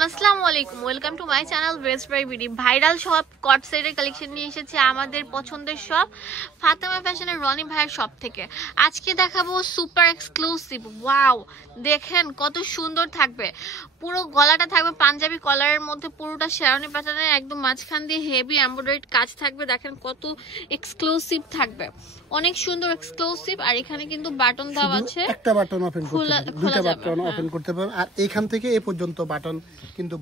Everyone, আসসালামু আলাইকুম। Welcome to my channel west by BD. Viral সব কট সেটের কালেকশন নিয়ে এসেছে আমাদের পছন্দের শপ ফাতেমা ফ্যাশনের রনি ভাইয়ের শপ থেকে। আজকে দেখাবো সুপার এক্সক্লুসিভ। ওয়াও, দেখেন কত সুন্দর থাকবে। পুরো গলাটা থাকবে পাঞ্জাবি কলারের মধ্যে, পুরোটা শেরওয়ানি প্যাটার্নের, একদম মাঝখান দিয়ে হেভি এমব্রয়ডারি কাজ থাকবে। দেখেন কত এক্সক্লুসিভ থাকবে, অনেক সুন্দর এক্সক্লুসিভ। আর এখানে কিন্তু বাটন দেওয়া আছে, একটা বাটন ওপেন করতে পারবেন, দুটো বাটন ওপেন করতে পারবেন। আর এইখান থেকে এই পর্যন্ত বাটন কিন্তু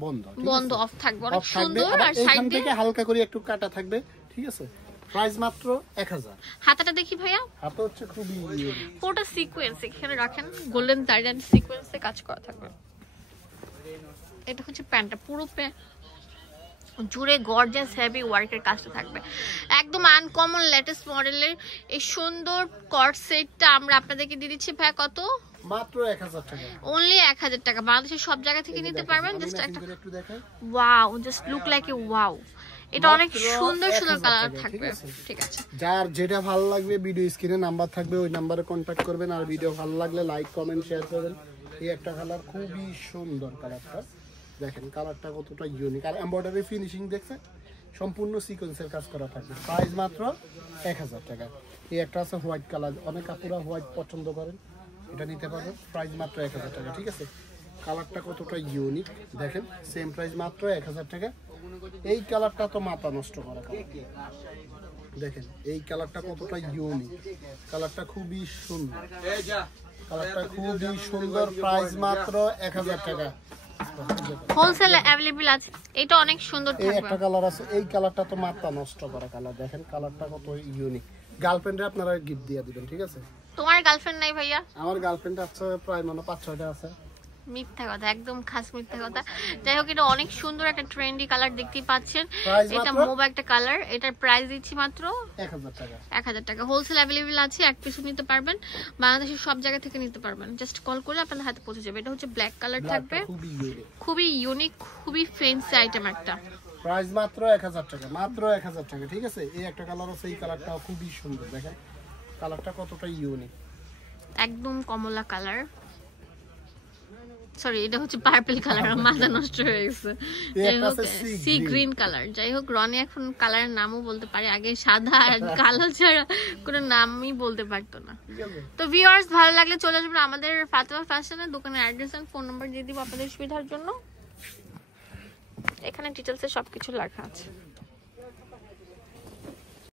বন্ধ অফ থাকবে, অনেক সুন্দর। আর সাইড থেকে হালকা করে একটু কাটা থাকবে, ঠিক আছে। প্রাইস মাত্র 1000। হাতাটা দেখি ভাইয়া, হাতা হচ্ছে খুবই পুরোটা সিকোয়েন্স, এখানে রাখেন গোল্ডেন দাইরান সিকোয়েন্সে কাজ করা থাকবে। এটা হচ্ছে প্যান্টটা, পুরো জুড়ে গর্জিয়াস হেভি ওয়ার্কের কাজটা থাকবে। একদম আনকমন লেটেস্ট মডেলের এই সুন্দর কট সেটটা আমরা আপনাদেরকে দিয়ে দিচ্ছি ভাই কত? মাত্র 1000 টাকা, অনলি 1000 টাকা। বাংলাদেশের সব জায়গা থেকে নিতে পারবেন। জাস্ট একটা একটু দেখাই, wow, just look like a wow. এটা অনেক সুন্দর সুন্দর কালার থাকবে, ঠিক আছে। যার যেটা ভালো লাগবে ভিডিও স্ক্রিনে নাম্বার থাকবে, ওই নাম্বারে কন্টাক্ট করবেন। আর ভিডিও ভালো লাগলে লাইক কমেন্ট শেয়ার করবেন। এই একটা কালার খুবই সুন্দর কালারটা, দেখেন কালারটা কতটা ইউনিক। আর এমব্রয়ডারি ফিনিশিং দেখছেন, সম্পূর্ণ সিকোয়েন্সের কাজ করা থাকবে। প্রাইস মাত্র 1000 টাকা। এই একটা আছে হোয়াইট কালার, অনেক আপুরা হোয়াইট পছন্দ করেন, এটা নিতে পারবেন। প্রাইস মাত্র 1000 টাকা, ঠিক আছে। কালারটা কতটা ইউনিক দেখেন, সেম প্রাইস মাত্র 1000 টাকা। এই কালারটা তো মাথা নষ্ট করা কালার, দেখেন এই কালারটা কতটা ইউনিক, কালারটা খুবই সুন্দর, কালারটা খুবই সুন্দর। প্রাইস মাত্র 1000 টাকা, হোলসেল अवेलेबल আছে। এটা অনেক সুন্দর থাকবে। এই একটা কালার আছে, এই কালারটা তো মাথা নষ্ট করা কালার, দেখেন কালারটা কত ইউনিক। গার্লফ্রেন্ডে আপনারা গিফট দিয়ে দিবেন, ঠিক আছে। তোমার গার্লফ্রেন্ড নাই ভাইয়া? আমার গার্লফ্রেন্ড আছে প্রায় 5-6টা আছে। মিথ্যা কথা, একদম খাস মিথ্যা কথা। যাই হোক, এটা অনেক সুন্দর একটা ট্রেন্ডি কালার দেখতেই পাচ্ছেন। এটা মোবা একটা কালার। এটার প্রাইস দিচ্ছি মাত্র 1000 টাকা। 1000 টাকা। হোলসেল अवेलेबल আছে, এক পিসও নিতে পারবেন, বাংলাদেশের সব জায়গা থেকে নিতে পারবেন। জাস্ট কল করলে আপনাদের হাতে পৌঁছে যাবে। এটা হচ্ছে ব্ল্যাক কালার থাকবে, খুবই ইউনিক, খুবই ফ্যান্সি আইটেম একটা। প্রাইস মাত্র 1000 টাকা, মাত্র 1000 টাকা, ঠিক আছে। এই একটা কালার আছে, এই কালারটাও খুবই সুন্দর, দেখেন কালারটা কতটা ইউনিক, একদম কমলা কালার। সরি, এটা হচ্ছে পার্পল কালার, মাথা নষ্ট হয়ে গেছে। যাই হোক, সি গ্রিন কালার। যাই হোক, রনি এখন কালারের নামও বলতে পারে, আগে সাদা আর কালো ছাড়া কোনো নামই বলতে পারতো না। তো ভিউয়ার্স, ভালো লাগলে চলে আসবেন আমাদের ফাতেমা ফ্যাশনের দোকানের অ্যাড্রেস এন্ড ফোন নাম্বার দিয়ে দিব আপনাদের সুবিধার জন্য। এখানে ডিটেলসে সবকিছু লেখা আছে।